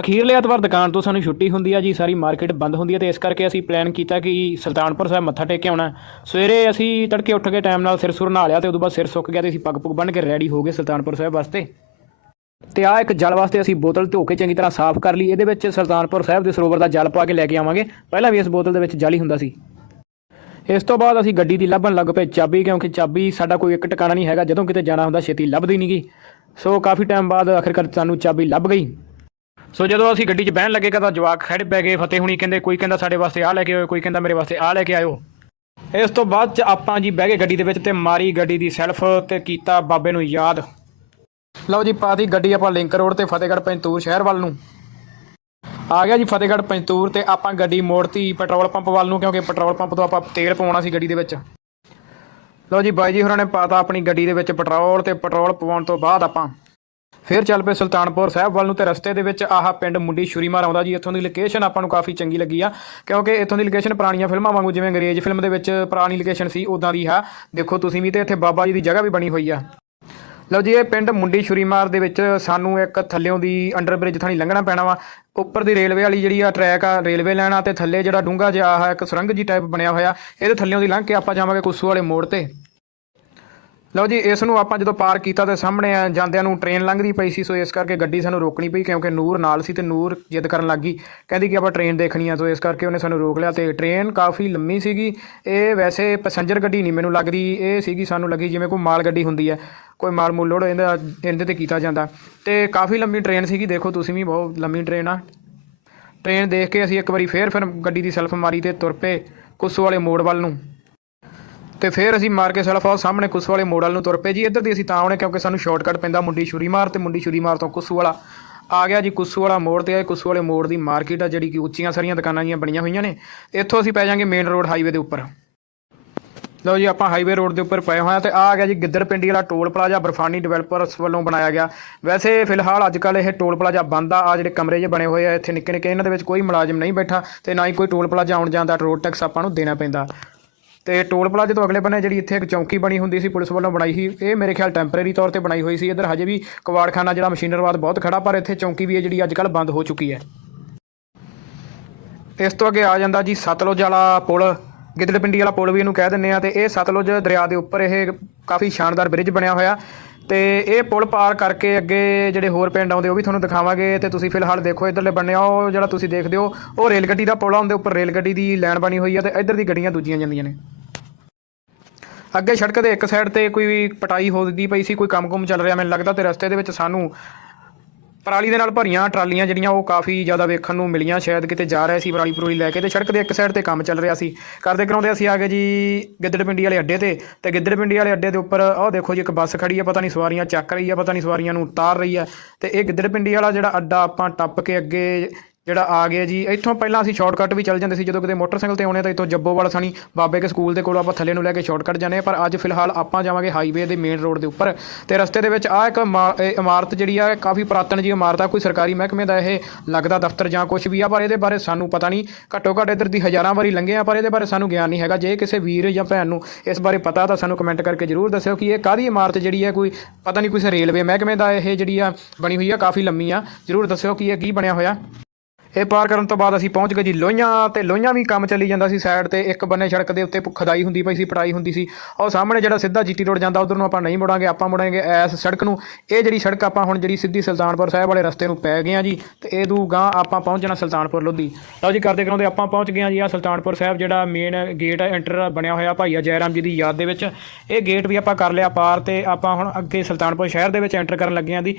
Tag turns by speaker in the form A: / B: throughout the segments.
A: ਅਖੀਰਲੇ ਐਤਵਾਰ ਦੁਕਾਨ ਤੋਂ ਸਾਨੂੰ ਛੁੱਟੀ ਹੁੰਦੀ ਆ ਜੀ, ਸਾਰੀ ਮਾਰਕੀਟ ਬੰਦ ਹੁੰਦੀ ਹੈ ਤੇ ਇਸ ਕਰਕੇ ਅਸੀਂ ਪਲਾਨ ਕੀਤਾ ਕਿ ਸੁਲਤਾਨਪੁਰ ਸਾਹਿਬ ਮੱਥਾ ਟੇਕ ਕੇ ਆਉਣਾ। ਸਵੇਰੇ ਅਸੀਂ ਤੜਕੇ ਉੱਠ ਕੇ ਟਾਈਮ ਨਾਲ ਸਿਰ ਸੁਰ ਨਹਾ ਲਿਆ ਤੇ ਉਦੋਂ ਬਾਅਦ ਸਿਰ ਸੁੱਕ ਗਿਆ ਤੇ ਅਸੀਂ ਪੱਗ ਪੁੱਗ ਬੰਨ੍ਹ ਕੇ ਰੈਡੀ ਹੋ ਗਏ ਸੁਲਤਾਨਪੁਰ ਸਾਹਿਬ ਵਾਸਤੇ। ਤੇ ਆ ਇੱਕ ਜਲ ਵਾਸਤੇ ਅਸੀਂ ਬੋਤਲ ਧੋ ਕੇ ਚੰਗੀ ਤਰ੍ਹਾਂ ਸਾਫ਼ ਕਰ ਲਈ, ਇਹਦੇ ਵਿੱਚ ਸੁਲਤਾਨਪੁਰ ਸਾਹਿਬ ਦੇ ਸਰੋਵਰ ਦਾ ਜਲ ਪਾ ਕੇ ਲੈ ਕੇ ਆਵਾਂਗੇ। ਪਹਿਲਾਂ ਵੀ ਇਸ ਬੋਤਲ ਦੇ ਵਿੱਚ ਜਲ ਹੀ ਹੁੰਦਾ ਸੀ। ਇਸ ਤੋਂ ਬਾਅਦ ਅਸੀਂ ਗੱਡੀ ਦੀ ਲੱਭਣ ਲੱਗ ਪਏ ਚਾਬੀ, ਕਿਉਂਕਿ ਚਾਬੀ ਸਾਡਾ ਕੋਈ ਇੱਕ ਟਿਕਾਣਾ ਨਹੀਂ ਹੈਗਾ, ਜਦੋਂ ਕਿਤੇ ਜਾਣਾ ਹੁੰਦਾ ਛੇਤੀ ਲੱਭਦੀ ਨਹੀਂਗੀ ਸੋ ਕਾਫੀ ਟਾਈਮ ਬਾਅਦ ਆਖਿਰਕਾਰ ਸਾਨੂੰ ਚਾਬੀ ਲੱਭ ਗਈ। ਸੋ ਜਦੋਂ ਅਸੀਂ ਗੱਡੀ 'ਚ ਬਹਿਣ ਲੱਗੇਗਾ ਤਾਂ ਜਵਾਕ ਖੜੇ ਪੈ ਗਏ, ਫਤਿਹ ਹੁਣੀ ਕਹਿੰਦੇ, ਕੋਈ ਕਹਿੰਦਾ ਸਾਡੇ ਵਾਸਤੇ ਆ ਲੈ ਕੇ ਆਇਓ, ਕੋਈ ਕਹਿੰਦਾ ਮੇਰੇ ਵਾਸਤੇ ਆ ਲੈ ਕੇ ਆਇਓ। ਇਸ ਤੋਂ ਬਾਅਦ 'ਚ ਆਪਾਂ ਜੀ ਬਹਿ ਗਏ ਗੱਡੀ ਦੇ ਵਿੱਚ ਤੇ ਮਾਰੀ ਗੱਡੀ ਦੀ ਸੈਲਫ ਤੇ ਕੀਤਾ ਬਾਬੇ ਨੂੰ ਯਾਦ। ਲਓ ਜੀ ਪਾਤੀ ਗੱਡੀ ਆਪਾਂ ਲਿੰਕ ਰੋਡ ਤੇ ਫਤਿਹਗੜ੍ਹ ਪੰਤੂਰ ਸ਼ਹਿਰ ਵੱਲ ਨੂੰ। ਆ ਗਿਆ ਜੀ ਫਤਿਹਗੜ੍ਹ ਪੈਂਤੂਰ ਤੇ ਆਪਾਂ ਗੱਡੀ ਮੋੜਤੀ ਪੈਟਰੋਲ ਪੰਪ ਵੱਲ ਨੂੰ, ਕਿਉਂਕਿ ਪੈਟਰੋਲ ਪੰਪ ਤੋਂ ਆਪਾਂ ਤੇਲ ਪਵਾਉਣਾ ਸੀ ਗੱਡੀ ਦੇ ਵਿੱਚ। ਲਓ ਜੀ, ਬਾਈ ਜੀ ਹੋਰਾਂ ਨੇ ਪਾਤਾ ਆਪਣੀ ਗੱਡੀ ਦੇ ਵਿੱਚ ਪੈਟਰੋਲ ਤੇ ਪੈਟਰੋਲ ਪਵਾਉਣ ਤੋਂ ਬਾਅਦ ਆਪਾਂ ਫਿਰ ਚੱਲ ਪਏ ਸੁਲਤਾਨਪੁਰ ਸਾਹਿਬ ਵੱਲ ਨੂੰ ਤੇ ਰਸਤੇ ਦੇ ਵਿੱਚ ਆਹ ਪਿੰਡ ਮੁੰਡੀ ਸ਼ੁਰੀਮਾਰ ਆਉਂਦਾ ਜੀ। ਇੱਥੋਂ ਦੀ ਲੋਕੇਸ਼ਨ ਆਪਾਂ ਨੂੰ ਕਾਫੀ ਚੰਗੀ ਲੱਗੀ ਆ, ਕਿਉਂਕਿ ਇੱਥੋਂ ਦੀ ਲੋਕੇਸ਼ਨ ਪੁਰਾਣੀਆਂ ਫਿਲਮਾਂ ਵਾਂਗੂ, ਜਿਵੇਂ ਅੰਗਰੇਜ਼ ਫਿਲਮ ਦੇ ਵਿੱਚ ਪੁਰਾਣੀ ਲੋਕੇਸ਼ਨ ਸੀ ਉਦਾਂ ਦੀ ਆ। ਦੇਖੋ ਤੁਸੀਂ ਵੀ ਤੇ ਇੱਥੇ ਬਾਬਾ ਜੀ ਦੀ ਜਗ੍ਹਾ ਵੀ ਬਣੀ ਹੋਈ ਆ। ਲਓ ਜੀ, ਇਹ ਪਿੰਡ ਮੁੰਡੀ ਸ਼ੁਰੀਮਾਰ ਦੇ ਵਿੱਚ ਸਾਨੂੰ ਇੱਕ ਥੱਲਿਓਂ ਦੀ ਅੰਡਰ ਬ੍ਰਿਜ ਥਾਣੀ ਲੰਘਣਾ ਪੈਣਾ ਵਾ। ਉੱਪਰ ਦੀ ਰੇਲਵੇ ਵਾਲੀ ਜਿਹੜੀ ਆ ਟਰੈਕ ਆ, ਰੇਲਵੇ ਲਾਈਨ ਆ ਤੇ ਥੱਲੇ ਜਿਹੜਾ ਡੂੰਗਾ ਜਿਹਾ ਆ ਇੱਕ ਸੁਰੰਗ ਜੀ ਟਾਈਪ ਬਣਿਆ ਹੋਇਆ, ਇਹਦੇ ਥੱਲਿਓਂ ਦੀ ਲੰਘ ਕੇ ਆਪਾਂ ਜਾਵਾਂਗੇ ਕੁੱਸੂ ਵਾਲੇ ਮੋੜ ਤੇ। ਲਓ ਜੀ, ਇਸ ਨੂੰ ਆਪਾਂ ਜਦੋਂ ਪਾਰ ਕੀਤਾ ਤੇ ਸਾਹਮਣੇ ਜਾਂਦਿਆਂ ਨੂੰ ਟ੍ਰੇਨ ਲੰਘਦੀ ਪਈ ਸੀ, ਸੋ ਇਸ ਕਰਕੇ ਗੱਡੀ ਸਾਨੂੰ ਰੋਕਣੀ ਪਈ ਕਿਉਂਕਿ ਨੂਰ ਨਾਲ ਸੀ ਤੇ ਨੂਰ ਜਿੱਦ ਕਰਨ ਲੱਗੀ ਕਹਿੰਦੀ ਕਿ ਆਪਾਂ ਟ੍ਰੇਨ ਦੇਖਣੀ ਆ, ਸੋ ਇਸ ਕਰਕੇ ਉਹਨੇ ਸਾਨੂੰ ਰੋਕ ਲਿਆ ਤੇ ਟ੍ਰੇਨ ਕਾਫੀ ਲੰਮੀ ਸੀਗੀ। ਇਹ ਵੈਸੇ ਪੈਸੇਂਜਰ ਗੱਡੀ ਨਹੀਂ ਮੈਨੂੰ ਲੱਗਦੀ, ਇਹ ਸੀਗੀ ਸਾਨੂੰ ਲੱਗੀ ਜਿਵੇਂ ਕੋਈ ਮਾਲ ਗੱਡੀ ਹੁੰਦੀ ਹੈ ਕੋਈ ਮਾਲ ਮੂਲ ਲੋੜ ਇਹਦਾ, ਇਹਦੇ ਤੇ ਕੀਤਾ ਜਾਂਦਾ। ਤੇ ਕਾਫੀ ਲੰਮੀ ਟ੍ਰੇਨ ਸੀਗੀ, ਦੇਖੋ ਤੁਸੀਂ ਵੀ ਬਹੁਤ ਲੰਮੀ ਟ੍ਰੇਨ ਆ। ਟ੍ਰੇਨ ਦੇਖ ਕੇ ਅਸੀਂ ਇੱਕ ਵਾਰੀ ਫੇਰ ਫਿਰ ਗੱਡੀ ਦੀ ਸੈਲਫ ਮਾਰੀ ਤੇ ਤੁਰ ਪਏ ਕੁੱਸੂ ਵਾਲੇ ਮੋੜ ਵੱਲ ਨੂੰ। ਤੇ ਫਿਰ ਅਸੀਂ ਮਾਰ ਕੇ ਸੈਲਫ ਆਓ ਸਾਹਮਣੇ ਕੁੱਸੂ ਵਾਲੇ ਮੋੜ ਵੱਲ ਨੂੰ ਤੁਰ ਪਏ ਜੀ। ਇੱਧਰ ਦੀ ਅਸੀਂ ਤਾਂ ਆਉਣੇ ਕਿਉਂਕਿ ਸਾਨੂੰ ਸ਼ਾਰਟਕਟ ਪੈਂਦਾ ਮੁੰਡੀ ਛੁਰੀ ਮਾਰ ਤੇ ਮੁੰਡੀ ਛੁਰੀ ਮਾਰ ਤੋਂ ਕੁੱਸੂ ਵਾਲਾ ਆ ਗਿਆ ਜੀ। ਕੁੱਸੂ ਵਾਲਾ ਮੋੜ ਤੇ ਆਏ। ਕੁੱਸੂ ਵਾਲੇ ਮੋੜ ਦੀ ਮਾਰਕੀਟ ਆ ਜਿਹੜੀ ਕਿ ਉੱਚੀਆਂ ਸਾਰੀਆਂ ਦੁਕਾਨਾਂ ਜੀਆਂ ਬਣੀਆਂ ਹੋਈਆਂ ਨੇ। ਇੱਥੋਂ ਅਸੀਂ ਪੈ ਜਾਾਂਗੇ ਮੇਨ ਰੋਡ ਹਾਈਵੇ ਦੇ ਉੱਪਰ। ਲਓ ਜੀ, ਆਪਾਂ ਹਾਈਵੇ ਰੋਡ ਦੇ ਉੱਪਰ ਪਏ ਹੋਇਆ ਆ ਤੇ ਆ ਗਿਆ ਜੀ ਗਿੱਦੜ ਪਿੰਡੀ ਵਾਲਾ ਟੋਲ ਪਲਾਜ਼ਾ। ਬਰਫਾਨੀ ਡਿਵੈਲਪਰਸ ਵੱਲੋਂ ਬਣਾਇਆ ਗਿਆ। ਵੈਸੇ ਫਿਲਹਾਲ ਅੱਜ ਕੱਲ ਇਹ ਟੋਲ ਪਲਾਜ਼ਾ ਬੰਦ ਆ। ਆ ਜਿਹੜੇ ਕਮਰੇ ਜੇ ਬਣੇ ਹੋਏ ਆ, ਇੱਥੇ ਨਿੱਕੇ ਨਿੱਕੇ ਇਹਨਾਂ ਦੇ ਵਿੱਚ ਕੋਈ ਮੁਲਾਜ਼ਮ ਨਹੀਂ ਬੈਠਾ ਤੇ ਨਾ ਹੀ ਕੋਈ ਟੋਲ ਪਲਾਜ਼ਾ ਆਉਣ ਜਾਂਦਾ ਰੋਡ ਟੈਕਸ ਆਪਾਂ ਨੂੰ ਦੇਣਾ ਪੈਂਦਾ। ਤੇ ਟੋਲ ਪਲਾਜ਼ੇ ਤੋਂ ਅਗਲੇ ਬੰਨੇ ਜਿਹੜੀ ਇੱਥੇ ਇੱਕ ਚੌਂਕੀ ਬਣੀ ਹੁੰਦੀ ਸੀ, ਪੁਲਿਸ ਵੱਲੋਂ ਬਣਾਈ ਸੀ, ਇਹ ਮੇਰੇ ਖਿਆਲ ਟੈਂਪਰੇਰੀ ਤੌਰ ਤੇ ਬਣਾਈ ਹੋਈ ਸੀ। ਇੱਧਰ ਹਜੇ ਵੀ ਕਵਾੜਖਾਨਾ ਜਿਹੜਾ ਮਸ਼ੀਨਰਵਾਦ ਬਹੁਤ ਖੜਾ, ਪਰ ਇੱਥੇ ਚੌਂਕੀ ਵੀ ਹੈ ਜਿਹੜੀ ਅੱਜ ਕੱਲ ਬੰਦ ਹੋ ਚੁੱਕੀ ਹੈ। ਇਸ ਤੋਂ ਅੱਗੇ ਆ ਜਾਂਦਾ ਜੀ ਸਤਲੁਜ ਵਾਲਾ ਪੁਲ। ਗਿੱਦੜਪਿੰਡੀ ਵਾਲਾ ਪੁਲ ਵੀ ਇਹਨੂੰ ਕਹਿ ਦਿੰਦੇ ਆ ਤੇ ਇਹ ਸਤਲੁਜ ਦਰਿਆ ਦੇ ਉੱਪਰ ਇਹ ਕਾਫੀ ਸ਼ਾਨਦਾਰ ਬ੍ਰਿਜ ਬਣਿਆ ਹੋਇਆ। ਤੇ ਇਹ ਪੁਲ ਪਾਰ ਕਰਕੇ ਅੱਗੇ ਜਿਹੜੇ ਹੋਰ ਪਿੰਡ ਆਉਂਦੇ, ਉਹ ਵੀ ਤੁਹਾਨੂੰ ਦਿਖਾਵਾਂਗੇ ਤੇ ਤੁਸੀਂ ਫਿਲਹਾਲ ਦੇਖੋ ਇਧਰਲੇ ਬੰਨੇ ਉਹ ਜਿਹੜਾ ਤੁਸੀਂ ਦੇਖਦੇ ਹੋ ਉਹ ਰੇਲ ਗੱਡੀ ਦਾ ਪੁਲ ਆ, ਉਹਦੇ ਉੱਪਰ ਰੇਲ ਗੱਡੀ ਦੀ ਲਾਈਨ ਬਣੀ ਹੋਈ ਆ ਤੇ ਇੱਧਰ ਦੀ ਗੱਡੀਆਂ ਦੂਜੀਆਂ ਜਾਂਦੀਆਂ ਨੇ। ਅੱਗੇ ਸੜਕ ਦੇ ਇੱਕ ਸਾਈਡ ਤੇ ਕੋਈ ਪਟਾਈ ਹੋਦੀ ਪਈ ਸੀ, ਕੋਈ ਕੰਮ-ਕੁਮ ਚੱਲ ਰਿਹਾ, ਮੈਨੂੰ ਲੱਗਦਾ ਤੇ ਰਸਤੇ ਦੇ ਵਿੱਚ ਸਾਨੂੰ ਪਰਾਲੀ ਦੇ ਨਾਲ ਭਰੀਆਂ ਟਰਾਲੀਆਂ ਜਿਹੜੀਆਂ ਉਹ ਕਾਫੀ ਜ਼ਿਆਦਾ ਵੇਖਣ ਨੂੰ ਮਿਲੀਆਂ, ਸ਼ਾਇਦ ਕਿਤੇ ਜਾ ਰਹੇ ਸੀ ਪਰਾਲੀ ਪਰੂਲੀ ਲੈ ਕੇ ਤੇ ਸੜਕ ਦੇ ਇੱਕ ਸਾਈਡ ਤੇ ਕੰਮ ਚੱਲ ਰਿਹਾ ਸੀ। ਕਰਦੇ ਕਰਾਉਂਦੇ ਅਸੀਂ ਆ ਗਏ ਜੀ ਗਿੱਦੜ ਪਿੰਡੀ ਵਾਲੇ ਅੱਡੇ ਤੇ ਤੇ ਗਿੱਦੜ ਪਿੰਡੀ ਵਾਲੇ ਅੱਡੇ ਦੇ ਉੱਪਰ ਆਹ ਦੇਖੋ ਜੀ ਇੱਕ ਬੱਸ ਖੜੀ ਆ, ਪਤਾ ਨਹੀਂ ਸਵਾਰੀਆਂ ਚੱਕ ਰਹੀ ਆ, ਪਤਾ ਨਹੀਂ ਸਵਾਰੀਆਂ ਨੂੰ ਉਤਾਰ ਰਹੀ ਆ ਤੇ ਇਹ ਗਿੱਦੜ ਪਿੰਡੀ ਵਾਲਾ ਜਿਹੜਾ ਅੱਡਾ ਆਪਾਂ ਟੱਪ ਕੇ ਅੱਗੇ ਜਿਹੜਾ ਆ ਗਿਆ ਜੀ, ਇੱਥੋਂ ਪਹਿਲਾਂ ਅਸੀਂ ਸ਼ਾਰਟਕਟ ਵੀ ਚੱਲ ਜਾਂਦੇ ਸੀ, ਜਦੋਂ ਕਿਤੇ ਮੋਟਰਸਾਈਕਲ ਤੇ ਆਉਣੇ ਤਾਂ ਇੱਥੋਂ ਜੱਬੋਵਾਲ ਸਾਨੀ ਬਾਬੇ ਕੇ ਸਕੂਲ ਦੇ ਕੋਲ ਆਪਾਂ ਥੱਲੇ ਨੂੰ ਲੈ ਕੇ ਸ਼ਾਰਟਕਟ ਜਾਂਦੇ ਹਾਂ ਪਰ ਅੱਜ ਫਿਲਹਾਲ ਆਪਾਂ ਜਾਵਾਂਗੇ ਹਾਈਵੇ ਦੇ ਮੇਨ ਰੋਡ ਦੇ ਉੱਪਰ। ਤੇ ਰਸਤੇ ਦੇ ਵਿੱਚ ਆ ਇੱਕ ਇਮਾ- ਇਹ ਇਮਾਰਤ ਜਿਹੜੀ ਆ ਕਾਫੀ ਪੁਰਾਤਨ ਜੀ ਇਮਾਰਤ ਆ, ਕੋਈ ਸਰਕਾਰੀ ਮਹਿਕਮੇ ਦਾ ਇਹ ਲੱਗਦਾ ਦਫ਼ਤਰ ਜਾਂ ਕੁਝ ਵੀ ਆ, ਪਰ ਇਹਦੇ ਬਾਰੇ ਸਾਨੂੰ ਪਤਾ ਨਹੀਂ। ਘੱਟੋ ਘੱਟ ਇੱਧਰ ਦੀ ਹਜ਼ਾਰਾਂ ਵਾਰੀ ਲੰਘੇ ਆ, ਪਰ ਇਹਦੇ ਬਾਰੇ ਸਾਨੂੰ ਗਿਆਨ ਨਹੀਂ ਹੈਗਾ। ਜੇ ਕਿਸੇ ਵੀਰ ਜਾਂ ਭੈਣ ਨੂੰ ਇਸ ਬਾਰੇ ਪਤਾ ਤਾਂ ਸਾਨੂੰ ਕਮੈਂਟ ਕਰਕੇ ਜਰੂਰ ਦੱਸਿਓ ਕਿ ਇਹ ਕਾਹਦੀ ਇਮਾਰਤ ਜਿਹੜੀ ਹੈ ਕੋਈ ਪਤਾ ਨਹੀਂ ਕਿਸੇ ਰੇਲਵੇ ਮਹਿਕਮੇ ਦਾ ਇਹ ਜਿਹੜੀ ਆ ਬਣੀ ਹੋਈ ਆ, ਕਾਫੀ ਲੰਮੀ ਆ। ਜਰੂਰ ਦੱਸਿਓ ਕਿ ਇਹ ਕੀ ਬਣਿਆ ਹੋਇਆ। ਇਹ ਪਾਰ ਕਰਨ ਤੋਂ ਬਾਅਦ ਅਸੀਂ ਪਹੁੰਚ ਗਏ ਜੀ ਲੋਹੀਆਂ ਤੇ ਲੋਹੀਆਂ ਵੀ ਕੰਮ ਚੱਲੀ ਜਾਂਦਾ ਸੀ ਸਾਈਡ ਤੇ। ਇੱਕ ਬੰਨੇ ਸੜਕ ਦੇ ਉੱਤੇ ਖਦਾਈ ਹੁੰਦੀ ਪਈ ਸੀ ਪਟਾਈ ਹੁੰਦੀ ਸੀ। ਉਹ ਸਾਹਮਣੇ ਜਿਹੜਾ ਸਿੱਧਾ ਜੀਟੀ ਰੋਡ ਜਾਂਦਾ, ਉਧਰ ਨੂੰ ਆਪਾਂ ਨਹੀਂ ਮੁੜਾਂਗੇ, ਆਪਾਂ ਮੁੜਾਂਗੇ ਐਸ ਸੜਕ ਨੂੰ। ਇਹ ਜਿਹੜੀ ਸੜਕ ਆਪਾਂ ਹੁਣ ਜਿਹੜੀ ਸਿੱਧੀ ਸੁਲਤਾਨਪੁਰ ਸਾਹਿਬ ਵਾਲੇ ਰਸਤੇ ਨੂੰ ਪੈ ਗਏ ਆ ਜੀ, ਤੇ ਇਹ ਦੂ ਗਾਂ ਆਪਾਂ ਪਹੁੰਚਣਾ ਸੁਲਤਾਨਪੁਰ ਲੋਧੀ। ਲਓ ਜੀ, ਕਰਦੇ ਕਰਾਉਂਦੇ ਆਪਾਂ ਪਹੁੰਚ ਗਏ ਆ ਜੀ ਆ ਸੁਲਤਾਨਪੁਰ ਸਾਹਿਬ ਜਿਹੜਾ ਮੇਨ ਗੇਟ ਐਂਟਰ ਬਣਿਆ ਹੋਇਆ ਭਾਈਆ ਜੈਰਾਮ ਜੀ ਦੀ ਯਾਦ ਦੇ ਵਿੱਚ। ਇਹ ਗੇਟ ਵੀ ਆਪਾਂ ਕਰ ਲਿਆ ਪਾਰ ਤੇ ਆਪਾਂ ਹੁਣ ਅੱਗੇ ਸੁਲਤਾਨਪੁਰ ਸ਼ਹਿਰ ਦੇ ਵਿੱਚ ਐਂਟਰ ਕਰਨ ਲੱਗੇ ਆ ਦੀ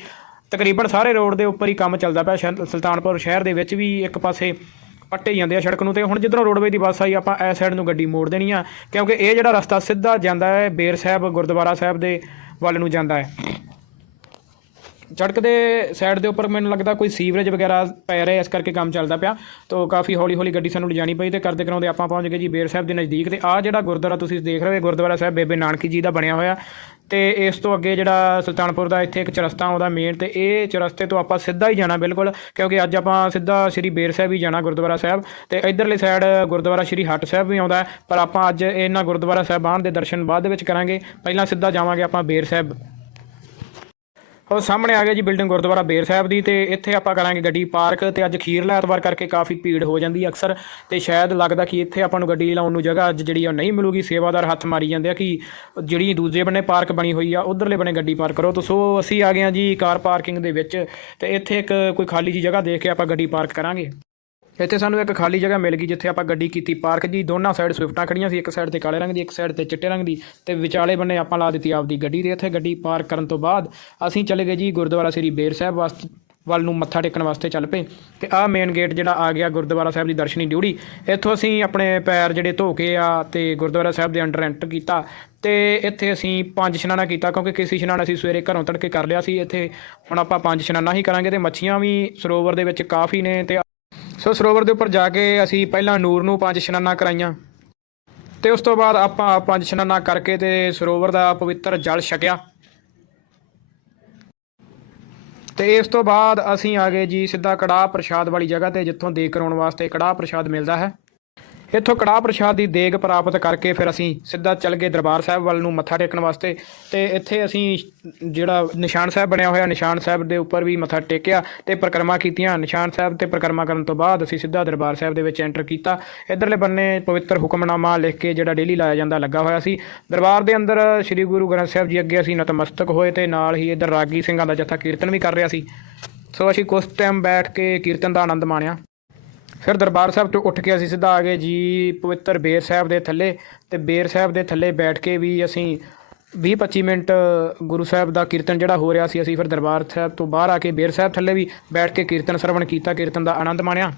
A: ਤਕਰੀਬਨ ਸਾਰੇ ਰੋਡ ਦੇ ਉੱਪਰ ਹੀ ਕੰਮ ਚੱਲਦਾ ਪਿਆ, ਸ਼ਹਿਰ- ਸੁਲਤਾਨਪੁਰ ਸ਼ਹਿਰ ਦੇ ਵਿੱਚ ਵੀ ਇੱਕ ਪਾਸੇ ਪੱਟੇ ਜਾਂਦੇ ਆ ਸੜਕ ਨੂੰ ਤੇ ਹੁਣ ਜਿੱਧਰੋਂ ਰੋਡਵੇ ਦੀ ਬੱਸ ਆਈ, ਆਪਾਂ ਇਸ ਸਾਈਡ ਨੂੰ ਗੱਡੀ ਮੋੜ ਦੇਣੀ ਆ, ਕਿਉਂਕਿ ਇਹ ਜਿਹੜਾ ਰਸਤਾ ਸਿੱਧਾ ਜਾਂਦਾ ਹੈ, ਬੇਰ ਸਾਹਿਬ, ਗੁਰਦੁਆਰਾ ਸਾਹਿਬ ਦੇ ਵੱਲ ਨੂੰ ਜਾਂਦਾ ਹੈ। ਸੜਕ ਦੇ ਸਾਈਡ ਦੇ ਉੱਪਰ ਮੈਨੂੰ ਲੱਗਦਾ ਕੋਈ ਸੀਵਰੇਜ ਵਗੈਰਾ ਪੈ ਰਿਹਾ ਇਸ ਕਰਕੇ ਕੰਮ ਚੱਲਦਾ ਪਿਆ, ਤੋ ਕਾਫੀ ਹੌਲੀ ਹੌਲੀ ਗੱਡੀ ਸਾਨੂੰ ਲਿਜਾਣੀ ਪਈ ਤੇ ਕਰਦੇ ਕਰਾਉਂਦੇ ਆਪਾਂ ਪਹੁੰਚ ਗਏ ਜੀ ਬੇਰ ਸਾਹਿਬ ਦੇ ਨਜ਼ਦੀਕ ਤੇ ਆ ਜਿਹੜਾ ਗੁਰਦੁਆਰਾ ਤੁਸੀਂ ਦੇਖ ਰਹੇ ਹੋ ਗੁਰਦੁਆਰਾ ਸਾਹਿਬ ਬੇਬੇ ਨਾਨਕੀ ਜੀ ਦਾ ਬਣਿਆ ਹੋਇਆ। ਤੇ ਇਸ ਤੋਂ ਅੱਗੇ ਜਿਹੜਾ ਸੁਲਤਾਨਪੁਰ ਦਾ ਇੱਥੇ ਇੱਕ ਚਰਸਤਾ ਆਉਂਦਾ ਮੇਨ ਤੇ ਇਹ ਚਰਸਤੇ ਤੋਂ ਆਪਾਂ ਸਿੱਧਾ ਹੀ ਜਾਣਾ ਬਿਲਕੁਲ, ਕਿਉਂਕਿ ਅੱਜ ਆਪਾਂ ਸਿੱਧਾ ਸ੍ਰੀ ਬੇਰ ਸਾਹਿਬ ਹੀ ਜਾਣਾ ਗੁਰਦੁਆਰਾ ਸਾਹਿਬ ਤੇ ਇਧਰਲੀ ਸਾਈਡ ਗੁਰਦੁਆਰਾ ਸ੍ਰੀ ਹੱਟ ਸਾਹਿਬ ਵੀ ਆਉਂਦਾ ਪਰ ਆਪਾਂ ਅੱਜ ਇਹਨਾਂ ਗੁਰਦੁਆਰਾ ਸਾਹਿਬਾਨ ਦੇ ਦਰਸ਼ਨ ਬਾਅਦ ਵਿੱਚ ਕਰਾਂਗੇ, ਪਹਿਲਾਂ ਸਿੱਧਾ ਜਾਵਾਂਗੇ ਆਪਾਂ ਬੇਰ ਸਾਹਿਬ। ਉਹ ਸਾਹਮਣੇ ਆ ਗਿਆ ਜੀ ਬਿਲਡਿੰਗ ਗੁਰਦੁਆਰਾ ਬੇਰ ਸਾਹਿਬ ਦੀ ਤੇ ਇੱਥੇ ਆਪਾਂ ਕਰਾਂਗੇ ਗੱਡੀ ਪਾਰਕ ਤੇ ਅੱਜ ਖੀਰਲਾ ਐਤਵਾਰ ਕਰਕੇ ਕਾਫੀ ਭੀੜ ਹੋ ਜਾਂਦੀ ਹੈ ਅਕਸਰ ਤੇ ਸ਼ਾਇਦ ਲੱਗਦਾ ਕਿ ਇੱਥੇ ਆਪਾਂ ਨੂੰ ਗੱਡੀ ਲਾਉਣ ਨੂੰ ਜਗ੍ਹਾ ਅੱਜ ਜਿਹੜੀ ਉਹ ਨਹੀਂ ਮਿਲੂਗੀ, ਸੇਵਾਦਾਰ ਹੱਥ ਮਾਰੀ ਜਾਂਦੇ ਆ ਕਿ ਜਿਹੜੀ ਦੂਜੇ ਬੰਨੇ ਪਾਰਕ ਬਣੀ ਹੋਈ ਆ, ਉਧਰਲੇ ਬੰਨੇ ਗੱਡੀ ਪਾਰਕ ਕਰੋ। ਤਾਂ ਸੋ ਅਸੀਂ ਆ ਗਏ ਆ ਜੀ ਕਾਰ ਪਾਰਕਿੰਗ ਦੇ ਵਿੱਚ ਤੇ ਇੱਥੇ ਇੱਕ ਕੋਈ ਖਾਲੀ ਜੀ ਜਗ੍ਹਾ ਦੇਖ ਕੇ ਆਪਾਂ ਗੱਡੀ ਪਾਰਕ ਕਰਾਂਗੇ। ਇੱਥੇ ਸਾਨੂੰ ਇੱਕ ਖਾਲੀ ਜਗ੍ਹਾ ਮਿਲ ਗਈ ਜਿੱਥੇ ਆਪਾਂ ਗੱਡੀ ਕੀਤੀ, ਪਾਰਕ ਜੀ। ਦੋਨਾਂ ਸਾਈਡ ਸਵਿਫਟਾਂ ਖੜੀਆਂ ਸੀ, ਇੱਕ ਸਾਈਡ ਤੇ ਕਾਲੇ ਰੰਗ ਦੀ, ਇੱਕ ਸਾਈਡ ਤੇ ਚਿੱਟੇ ਰੰਗ ਦੀ ਤੇ ਵਿਚਾਲੇ ਬੰਨੇ ਆਪਾਂ ਲਾ ਦਿੱਤੀ ਆਪਦੀ ਗੱਡੀ ਤੇ। ਇੱਥੇ ਗੱਡੀ ਪਾਰਕ ਕਰਨ ਤੋਂ ਬਾਅਦ ਅਸੀਂ ਚਲੇ ਗਏ ਜੀ ਗੁਰਦੁਆਰਾ ਸ੍ਰੀ ਬੇਰ ਸਾਹਿਬ ਵਾਸਤੇ ਵੱਲ ਨੂੰ ਮੱਥਾ ਟੇਕਣ ਵਾਸਤੇ ਚੱਲ ਪਏ ਤੇ ਆਹ ਮੇਨ ਗੇਟ ਜਿਹੜਾ ਆ ਗਿਆ ਗੁਰਦੁਆਰਾ ਸਾਹਿਬ ਦੀ ਦਰਸ਼ਨੀ ਡਿਊੜੀ। ਇੱਥੋਂ ਅਸੀਂ ਆਪਣੇ ਪੈਰ ਜਿਹੜੇ ਧੋ ਕੇ ਆ ਤੇ ਗੁਰਦੁਆਰਾ ਸਾਹਿਬ ਦੇ ਅੰਡਰ ਐਂਟਰ ਕੀਤਾ ਤੇ ਇੱਥੇ ਅਸੀਂ ਪੰਜ ਇਸ਼ਨਾਨਾ ਕੀਤਾ ਕਿਉਂਕਿ ਕਿਸੇ ਇਸ਼ਨਾਨ ਅਸੀਂ ਸਵੇਰੇ ਘਰੋਂ ਤੜਕੇ ਕਰ ਲਿਆ ਸੀ। ਇੱਥੇ ਹੁਣ ਆਪਾਂ ਪੰਜ ਇਸ਼ਨਾਨਾ ਹੀ ਕਰਾਂਗੇ ਤੇ ਮੱਛੀਆਂ ਵੀ ਸਰੋਵਰ ਦੇ ਵਿੱਚ ਕਾਫੀ ਨੇ ਤੇ ਸੋ ਸਰੋਵਰ ਦੇ ਉੱਪਰ ਜਾ ਕੇ ਅਸੀਂ ਪਹਿਲਾਂ ਨੂਰ ਨੂੰ ਪੰਜ ਇਸ਼ਨਾਨਾਂ ਕਰਾਈਆਂ ਤੇ ਉਸ ਤੋਂ ਬਾਅਦ ਆਪਾਂ ਪੰਜ ਇਸ਼ਨਾਨਾ ਕਰਕੇ ਤੇ ਸਰੋਵਰ ਦਾ ਪਵਿੱਤਰ ਜਲ ਛਕਿਆ। ਤੇ ਇਸ ਤੋਂ ਬਾਅਦ ਅਸੀਂ ਆ ਗਏ ਜੀ ਸਿੱਧਾ ਕੜਾਹ ਪ੍ਰਸ਼ਾਦ ਵਾਲੀ ਜਗ੍ਹਾ ਤੇ ਜਿੱਥੋਂ ਦੇਖ ਕਰਾਉਣ ਵਾਸਤੇ ਕੜਾਹ ਪ੍ਰਸ਼ਾਦ ਮਿਲਦਾ ਹੈ। ਇੱਥੋਂ ਕੜਾਹ ਪ੍ਰਸ਼ਾਦ ਦੀ ਦੇਗ ਪ੍ਰਾਪਤ ਕਰਕੇ ਫਿਰ ਅਸੀਂ ਸਿੱਧਾ ਚੱਲ ਗਏ ਦਰਬਾਰ ਸਾਹਿਬ ਵੱਲ ਨੂੰ ਮੱਥਾ ਟੇਕਣ ਵਾਸਤੇ। ਤੇ ਇੱਥੇ ਅਸੀਂ ਜਿਹੜਾ ਨਿਸ਼ਾਨ ਸਾਹਿਬ ਬਣਿਆ ਹੋਇਆ, ਨਿਸ਼ਾਨ ਸਾਹਿਬ ਦੇ ਉੱਪਰ ਵੀ ਮੱਥਾ ਟੇਕਿਆ ਤੇ ਪ੍ਰਕਰਮਾ ਕੀਤੀਆਂ। ਨਿਸ਼ਾਨ ਸਾਹਿਬ ਤੇ ਪ੍ਰਕਰਮਾ ਕਰਨ ਤੋਂ ਬਾਅਦ ਅਸੀਂ ਸਿੱਧਾ ਦਰਬਾਰ ਸਾਹਿਬ ਦੇ ਵਿੱਚ ਐਂਟਰ ਕੀਤਾ। ਇਧਰਲੇ ਬੰਨੇ ਪਵਿੱਤਰ ਹੁਕਮਨਾਮਾ ਲਿਖ ਕੇ ਜਿਹੜਾ ਡੇਲੀ ਲਾਇਆ ਜਾਂਦਾ ਲੱਗਾ ਹੋਇਆ ਸੀ। ਦਰਬਾਰ ਦੇ ਅੰਦਰ ਸ੍ਰੀ ਗੁਰੂ ਗ੍ਰੰਥ ਸਾਹਿਬ ਜੀ ਅੱਗੇ ਅਸੀਂ ਨਤਮਸਤਕ ਹੋਏ ਤੇ ਨਾਲ ਹੀ ਇਧਰ ਰਾਗੀ ਸਿੰਘਾਂ ਦਾ ਜਥਾ ਕੀਰਤਨ ਵੀ ਕਰ ਰਿਹਾ ਸੀ। ਸੋ ਅਸੀਂ ਕੁਝ ਟਾਈਮ ਬੈਠ ਕੇ ਕੀਰਤਨ ਦਾ ਆਨੰਦ ਮਾਣਿਆ। ਫਿਰ ਦਰਬਾਰ ਸਾਹਿਬ ਤੋਂ ਉੱਠ ਕੇ ਅਸੀਂ ਸਿੱਧਾ ਆ ਗਏ ਜੀ ਪਵਿੱਤਰ ਬੇਰ ਸਾਹਿਬ ਦੇ ਥੱਲੇ ਤੇ ਬੇਰ ਸਾਹਿਬ ਦੇ ਥੱਲੇ ਬੈਠ ਕੇ ਵੀ ਅਸੀਂ 20-25 ਮਿੰਟ ਗੁਰੂ ਸਾਹਿਬ ਦਾ ਕੀਰਤਨ ਜਿਹੜਾ ਹੋ ਰਿਹਾ ਸੀ, ਅਸੀਂ ਫਿਰ ਦਰਬਾਰ ਸਾਹਿਬ ਤੋਂ ਬਾਹਰ ਆ ਕੇ ਬੇਰ ਸਾਹਿਬ ਥੱਲੇ ਵੀ ਬੈਠ ਕੇ ਕੀਰਤਨ ਸਰਵਣ ਕੀਤਾ, ਕੀਰਤਨ ਦਾ ਆਨੰਦ ਮਾਣਿਆ।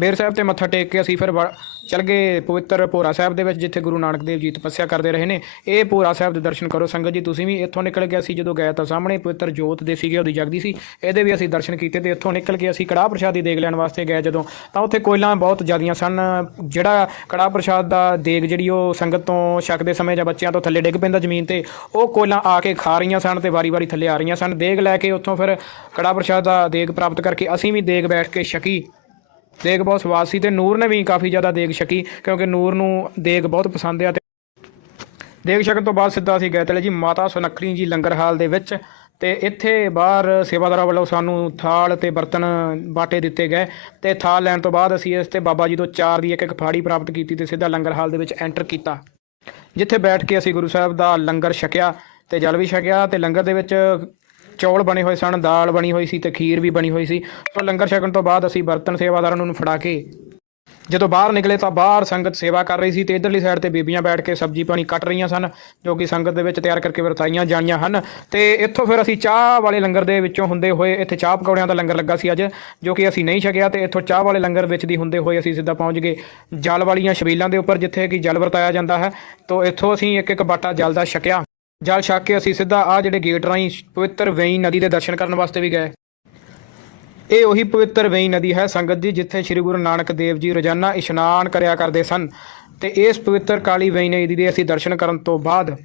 A: ਬੇਰ ਸਾਹਿਬ ਤੇ ਮੱਥਾ ਟੇਕ ਕੇ ਅਸੀਂ ਫਿਰ ਵ- ਚੱਲ ਗਏ ਪਵਿੱਤਰ ਭੋਰਾ ਸਾਹਿਬ ਦੇ ਵਿੱਚ, ਜਿੱਥੇ ਗੁਰੂ ਨਾਨਕ ਦੇਵ ਜੀ ਤਪੱਸਿਆ ਕਰਦੇ ਰਹੇ ਨੇ। ਇਹ ਭੋਰਾ ਸਾਹਿਬ ਦੇ ਦਰਸ਼ਨ ਕਰੋ ਸੰਗਤ ਜੀ, ਤੁਸੀਂ ਵੀ ਇੱਥੋਂ ਨਿਕਲ ਕੇ ਅਸੀਂ, ਜਦੋਂ ਗਏ ਤਾਂ ਸਾਹਮਣੇ ਪਵਿੱਤਰ ਜੋਤ ਦੇ ਸੀਗੇ, ਉਹਦੀ ਜਗਦੀ ਸੀ। ਇਹਦੇ ਵੀ ਅਸੀਂ ਦਰਸ਼ਨ ਕੀਤੇ ਤੇ ਇੱਥੋਂ ਨਿਕਲ ਕੇ ਅਸੀਂ ਕੜਾਹ ਪ੍ਰਸ਼ਾਦ ਦੀ ਦੇਗ ਲੈਣ ਵਾਸਤੇ ਗਏ ਜਦੋਂ। ਤਾਂ ਉੱਥੇ ਕੋਇਲਾਂ ਬਹੁਤ ਜ਼ਿਆਦੀਆਂ ਸਨ। ਜਿਹੜਾ ਕੜਾਹ ਪ੍ਰਸ਼ਾਦ ਦਾ ਦੇਗ ਜਿਹੜੀ ਉਹ ਸੰਗਤ ਤੋਂ ਛਕਦੇ ਸਮੇਂ ਜਾਂ ਬੱਚਿਆਂ ਤੋਂ ਥੱਲੇ ਡਿੱਗ ਪੈਂਦਾ ਜ਼ਮੀਨ ਤੇ, ਉਹ ਕੋਇਲਾਂ ਆ ਕੇ ਖਾ ਰਹੀਆਂ ਸਨ ਤੇ ਵਾਰੀ-ਵਾਰੀ ਥੱਲੇ ਆ ਰਹੀਆਂ ਸਨ। ਦੇਗ ਲੈ ਕੇ ਉੱਥੋਂ ਫਿਰ ਕੜਾਹ ਪ੍ਰਸ਼ਾਦ ਦਾ ਦੇਗ ਪ੍ਰਾਪਤ ਕਰਕੇ ਅਸੀਂ ਵੀ ਦੇਗ ਬੈਠ ਕੇ ਛਕੀ। ਦੇਗ ਬਹੁਤ ਸਵਾਦ ਸੀ ਤੇ ਨੂਰ ਨੇ ਵੀ ਕਾਫੀ ਜ਼ਿਆਦਾ ਦੇਗ ਛਕੀ, ਕਿਉਂਕਿ ਨੂਰ ਨੂੰ ਦੇਗ ਬਹੁਤ ਪਸੰਦ ਆ ਤੇ ਦੇਗ ਛਕਣ ਤੋਂ ਬਾਅਦ ਸਿੱਧਾ ਅਸੀਂ ਗਏ ਤਲੇ ਜੀ ਮਾਤਾ ਸੁਨੱਖਰੀ ਜੀ ਲੰਗਰ ਹਾਲ ਦੇ ਵਿੱਚ ਤੇ ਇੱਥੇ ਬਾਹਰ ਸੇਵਾਦਾਰਾਂ ਵੱਲੋਂ ਸਾਨੂੰ ਥਾਲ ਤੇ ਬਰਤਨ ਬਾਟੇ ਦਿੱਤੇ ਗਏ ਤੇ ਥਾਲ ਲੈਣ ਤੋਂ ਬਾਅਦ ਅਸੀਂ ਇਸ ਤੇ ਬਾਬਾ ਜੀ ਤੋਂ ਚਾਰ ਦੀ ਇੱਕ ਇੱਕ ਫਾੜੀ ਪ੍ਰਾਪਤ ਕੀਤੀ ਤੇ ਸਿੱਧਾ ਲੰਗਰ ਹਾਲ ਦੇ ਵਿੱਚ ਐਂਟਰ ਕੀਤਾ। ਜਿੱਥੇ ਬੈਠ ਕੇ ਅਸੀਂ ਗੁਰੂ ਸਾਹਿਬ ਦਾ ਲੰਗਰ ਛਕਿਆ ਤੇ ਜਲ ਵੀ ਛਕਿਆ ਤੇ ਲੰਗਰ ਦੇ ਵਿੱਚ ਚੌਲ ਬਣੇ ਹੋਏ ਸਨ, ਦਾਲ ਬਣੀ ਹੋਈ ਸੀ ਤੇ ਖੀਰ ਵੀ ਬਣੀ ਹੋਈ ਸੀ। ਸੋ ਲੰਗਰ ਛਕਣ ਤੋਂ ਬਾਅਦ ਅਸੀਂ ਬਰਤਨ ਸੇਵਾਦਾਰਾਂ ਨੂੰ ਫੜਾ ਕੇ ਜਦੋਂ ਬਾਹਰ ਨਿਕਲੇ ਤਾਂ ਬਾਹਰ ਸੰਗਤ ਸੇਵਾ ਕਰ ਰਹੀ ਸੀ ਤੇ ਇਧਰਲੀ ਸਾਈਡ ਤੇ ਬੀਬੀਆਂ ਬੈਠ ਕੇ ਸਬਜ਼ੀ ਪਾਣੀ ਕੱਟ ਰਹੀਆਂ ਸਨ, ਜੋ ਕਿ ਸੰਗਤ ਦੇ ਵਿੱਚ ਤਿਆਰ ਕਰਕੇ ਵਰਤਾਈਆਂ ਜਾਣੀਆਂ ਹਨ। ਤੇ ਇੱਥੋਂ ਫਿਰ ਅਸੀਂ ਚਾਹ ਵਾਲੇ ਲੰਗਰ ਦੇ ਵਿੱਚੋਂ ਹੁੰਦੇ ਹੋਏ ਇੱਥੇ ਚਾਹ ਪਕੌੜਿਆਂ ਦਾ ਲੰਗਰ ਲੱਗਾ ਸੀ ਅੱਜ, ਜੋ ਕਿ ਅਸੀਂ ਨਹੀਂ ਛਕਿਆ ਤੇ ਇੱਥੋਂ ਚਾਹ ਵਾਲੇ ਲੰਗਰ ਵਿੱਚ ਦੀ ਹੁੰਦੇ ਹੋਏ ਅਸੀਂ ਸਿੱਧਾ ਪਹੁੰਚ ਗਏ। ਜਲ ਵਾਲੀਆਂ ਛਬੀਲਾਂ ਦੇ ਉੱਪਰ, ਜਿੱਥੇ ਕਿ ਜਲ ਵਰਤਾਇਆ ਜਾਂਦਾ ਹੈ, ਤੋਂ ਇੱਥੋਂ ਅਸੀਂ ਇੱਕ ਇੱਕ ਬਾਟਾ ਜਲ ਦਾ ਛਕਿਆ। ਜਲ ਛੱਕ ਕੇ ਅਸੀਂ ਸਿੱਧਾ ਆ ਜਿਹੜੇ ਗੇਟ ਰਾਹੀਂ ਪਵਿੱਤਰ ਵੇਈ ਨਦੀ ਦੇ ਦਰਸ਼ਨ ਕਰਨ ਵਾਸਤੇ ਵੀ ਗਏ। ਇਹ ਉਹੀ ਪਵਿੱਤਰ ਵੇਈ ਨਦੀ ਹੈ ਸੰਗਤ ਜੀ, ਜਿੱਥੇ ਸ੍ਰੀ ਗੁਰੂ ਨਾਨਕ ਦੇਵ ਜੀ ਰੋਜ਼ਾਨਾ ਇਸ਼ਨਾਨ ਕਰਿਆ ਕਰਦੇ ਸਨ ਤੇ ਇਸ ਪਵਿੱਤਰ ਕਾਲੀ ਵੇਈ ਨਦੀ ਦੇ ਅਸੀਂ ਦਰਸ਼ਨ ਕਰਨ ਤੋਂ ਬਾਅਦ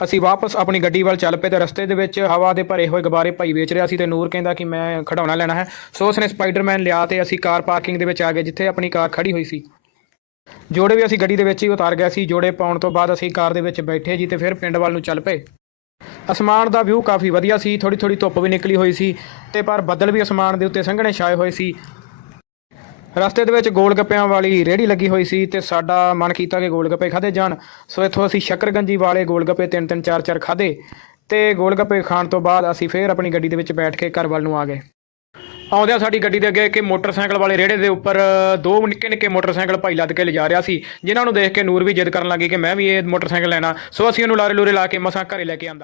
A: ਅਸੀਂ ਵਾਪਸ ਆਪਣੀ ਗੱਡੀ ਵੱਲ ਚੱਲ ਪਏ ਤੇ ਰਸਤੇ ਦੇ ਵਿੱਚ ਹਵਾ ਦੇ ਭਰੇ ਹੋਏ ਗੁਬਾਰੇ ਭਾਈ ਵੇਚ ਰਿਹਾ ਸੀ ਤੇ ਨੂਰ ਕਹਿੰਦਾ ਕਿ ਮੈਂ ਖਿਡੌਣਾ ਲੈਣਾ ਹੈ। ਸੋ ਉਸਨੇ ਸਪਾਈਡਰਮੈਨ ਲਿਆ ਤੇ ਅਸੀਂ ਕਾਰ ਪਾਰਕਿੰਗ ਦੇ ਵਿੱਚ ਆ ਗਏ, ਜਿੱਥੇ ਆਪਣੀ ਕਾਰ ਖੜੀ ਹੋਈ ਸੀ। ਜੋੜੇ ਵੀ ਅਸੀਂ ਗੱਡੀ ਦੇ ਵਿੱਚ ਹੀ ਉਤਾਰ ਗਏ ਸੀ, ਜੋੜੇ ਪਾਉਣ ਤੋਂ ਬਾਅਦ ਅਸੀਂ ਕਾਰ ਦੇ ਵਿੱਚ ਬੈਠੇ ਜੀ ਤੇ ਫਿਰ ਪਿੰਡ ਵੱਲ ਨੂੰ ਚੱਲ ਪਏ। ਅਸਮਾਨ ਦਾ ਵਿਊ ਕਾਫੀ ਵਧੀਆ ਸੀ ਥੋੜੀ ਥੋੜੀ ਧੁੱਪ ਵੀ ਨਿਕਲੀ ਹੋਈ ਸੀ ਤੇ ਪਰ ਬੱਦਲ ਵੀ ਅਸਮਾਨ ਦੇ ਉੱਤੇ ਸੰਘਣੇ ਛਾਏ ਹੋਏ ਸੀ। ਰਸਤੇ ਦੇ ਵਿੱਚ ਗੋਲ ਗੱਪਿਆਂ ਵਾਲੀ ਰੇਹੜੀ ਲੱਗੀ ਹੋਈ ਸੀ ਤੇ ਸਾਡਾ ਮਨ ਕੀਤਾ ਕਿ ਗੋਲ ਗੱਪੇ ਖਾਦੇ ਜਾਣ। ਸੋ ਇੱਥੋਂ ਅਸੀਂ ਸ਼ੱਕਰਗੰਜੀ ਵਾਲੇ ਗੋਲ ਗੱਪੇ ਤਿੰਨ ਤਿੰਨ ਚਾਰ ਚਾਰ ਖਾਦੇ ਤੇ ਗੋਲ ਗੱਪੇ ਖਾਣ ਤੋਂ ਬਾਅਦ ਅਸੀਂ ਫੇਰ ਆਪਣੀ ਗੱਡੀ ਦੇ ਵਿੱਚ ਬੈਠ ਕੇ ਘਰ ਵੱਲ ਨੂੰ ਆ ਗਏ। ਆਉਂਦਿਆਂ ਸਾਡੀ ਗੱਡੀ ਦੇ ਅੱਗੇ ਕਿ ਮੋਟਰਸਾਈਕਲ ਵਾਲੇ ਰੇੜੇ ਦੇ ਉੱਪਰ ਦੋ ਨਿੱਕੇ ਨਿੱਕੇ ਮੋਟਰਸਾਈਕਲ ਭਾਈ ਲੱਦ ਕੇ ਲਿਜਾ ਰਿਹਾ ਸੀ, ਜਿਨ੍ਹਾਂ ਨੂੰ ਦੇਖ ਕੇ ਨੂਰ ਵੀ ਜਿੱਦ ਕਰਨ ਲੱਗੀ ਕਿ ਮੈਂ ਵੀ ਇਹ ਮੋਟਰਸਾਈਕਲ ਲੈਣਾ। ਸੋ ਅਸੀਂ ਉਹਨੂੰ ਲਾਰੇ ਲੂਰੇ ਲਾ ਕੇ ਮਸਾਂ ਘਰੇ ਲੈ ਕੇ ਆਂਦਾ।